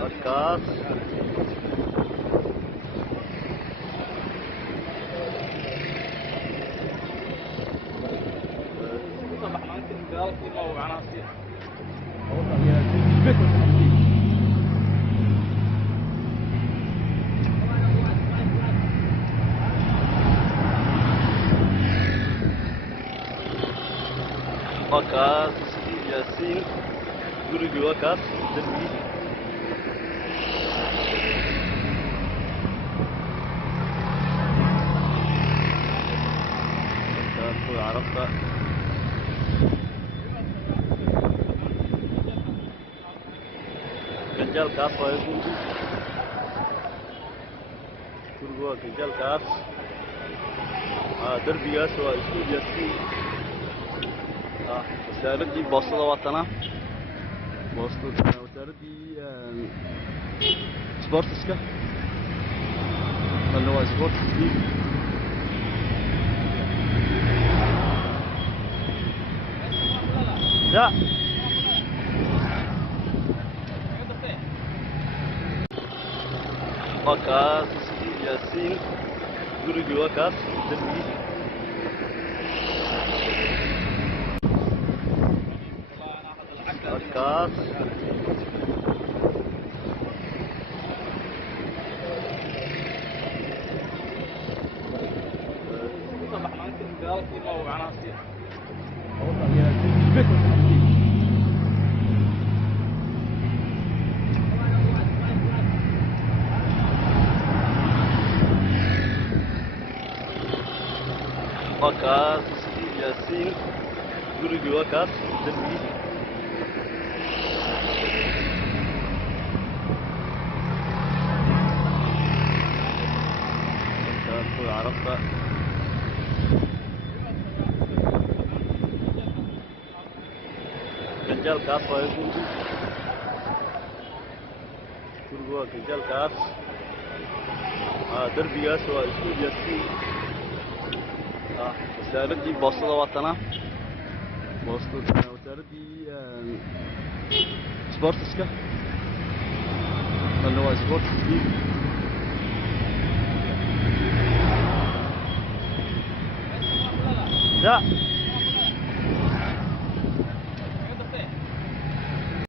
halkaas halkaas yaasiin gurigii waa kaas darbigii halkaas kuwa carabta ganjaalkaas waa gurigu waa ganjaalkaas darbigaas waa isku yaasiin wasaaradii boostada waatana wasaaradii sportiska tanna waa sportiskii ya waa kaas yaasiin gurigii waa kaas darbigii halkaas waa kaas yaasiin gurigii waa kaas darbigii عرفت ganjal kaas waa gurigu waa ganjal kaas darbigaas waa isku yaasiin wasaaradii boostada waatana wasaaradii sportiska tanna waa sportiskii ya